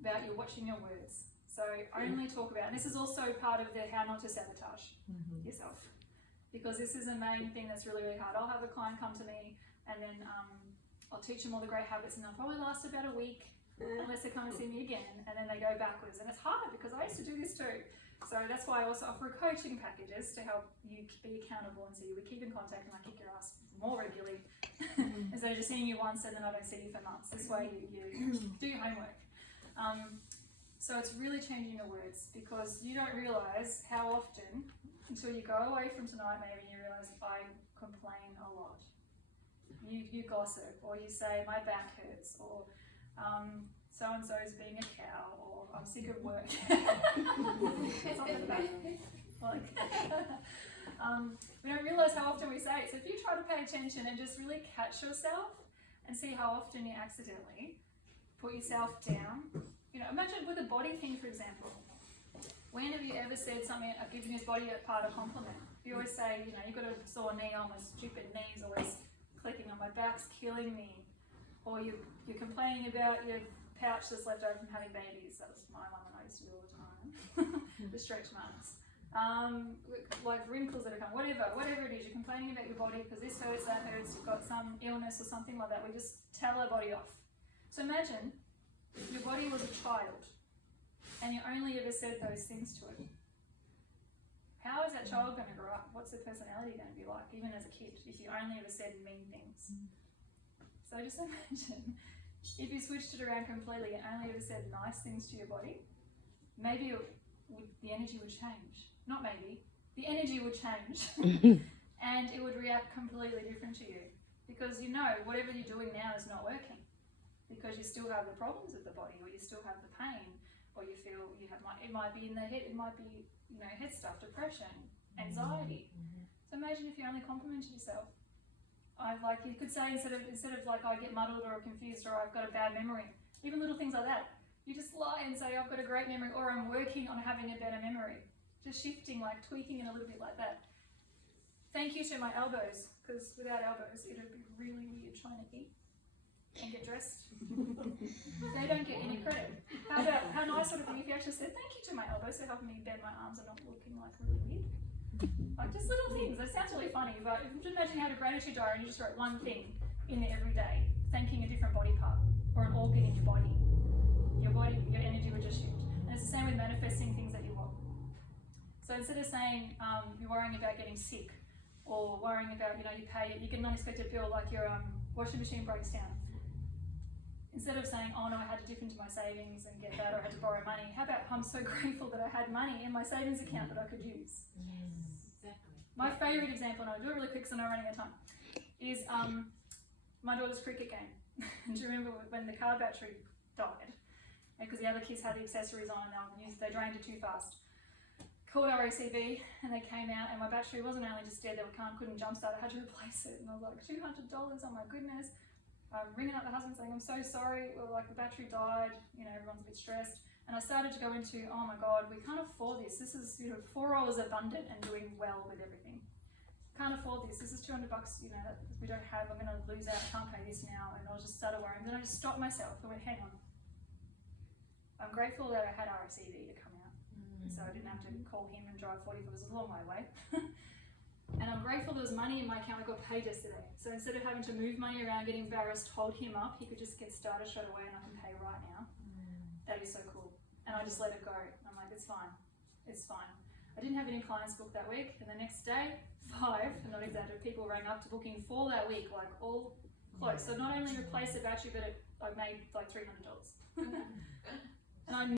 about you watching your words. So only talk about, and this is also part of the how not to sabotage yourself, because this is a main thing that's really, really hard. I'll have a client come to me and then I'll teach them all the great habits and they'll probably last about a week unless they come and see me again, and then they go backwards. And it's hard because I used to do this too. So that's why I also offer coaching packages to help you be accountable and so we keep in contact and I kick your ass more regularly instead of just seeing you once and then I don't see you for months. This way you do your homework. So it's really changing your words, because you don't realise how often, until you go away from tonight maybe, and you realise I complain a lot. You gossip, or you say my back hurts, or so-and-so is being a cow, or I'm sick of work. We don't realise how often we say it. So if you try to pay attention and just really catch yourself and see how often you accidentally put yourself down. You know, imagine with a body thing, for example. When have you ever said something, giving this body a part of compliment? You always say, you know, you've got a sore knee, oh my stupid knee's always clicking on, my back's killing me. Or you're complaining about your pouch that's left over from having babies. That was my one that I used to do all the time. The stretch marks. Like wrinkles that are coming, whatever it is, you're complaining about your body because this hurts, that hurts, you've got some illness or something like that. We just tell our body off. So imagine your body was a child and you only ever said those things to it. How is that child going to grow up? What's their personality going to be like, even as a kid, if you only ever said mean things? So just imagine if you switched it around completely and only ever said nice things to your body, maybe the energy would change. Not maybe, the energy would change and it would react completely different to you, because you know whatever you're doing now is not working. Because you still have the problems of the body, or you still have the pain, or you feel you have, it might be in the head, it might be, you know, head stuff, depression, anxiety. So imagine if you only complimented yourself. You could say instead of like I get muddled or confused or I've got a bad memory, even little things like that. You just lie and say I've got a great memory, or I'm working on having a better memory. Just shifting, like tweaking it a little bit like that. Thank you to my elbows, because without elbows it would be really weird trying to eat and get dressed. They don't get any credit. How nice would it be if you actually said thank you to my elbows for helping me bend my arms and not looking like really weird? Like just little things. That sounds really funny, but just imagine you had a gratitude diary and you just wrote one thing in there every day, thanking a different body part or an organ in your body. Your energy would just shift. And it's the same with manifesting things that you want. So instead of saying you're worrying about getting sick, or worrying about, you get an unexpected bill like your washing machine breaks down. Instead of saying, oh no, I had to dip into my savings and get that, or I had to borrow money, how about I'm so grateful that I had money in my savings account that I could use? Yes, exactly. My favourite example, and I'll do it really quick so I'm not running out of time, is my daughter's cricket game. Do you remember when the car battery died? Because the other kids had the accessories on and they drained it too fast. Called RACB and they came out and my battery wasn't only just dead, couldn't jumpstart, I had to replace it. And I was like, $200, oh my goodness. Ringing up the husband saying, I'm so sorry, well, like the battery died, everyone's a bit stressed. And I started to go into, oh my God, we can't afford this. This is, $4 abundant and doing well with everything. Can't afford this. This is $200, we don't have, I'm going to lose out, can't pay this now. And I just started worrying. Then I just stopped myself and went, hang on. I'm grateful that I had RACB to come out. So I didn't have to call him and drive 40 because it was a long way away. And I'm grateful there was money in my account. I got paid yesterday. So instead of having to move money around, getting embarrassed, hold him up, he could just get started straight away and I can pay right now. That is so cool. And I just let it go. I'm like, it's fine. It's fine. I didn't have any clients booked that week. And the next day, 5, I'm not exaggerating, people rang up to booking for that week, like all close. So not only replaced the battery, but I made like $300. And I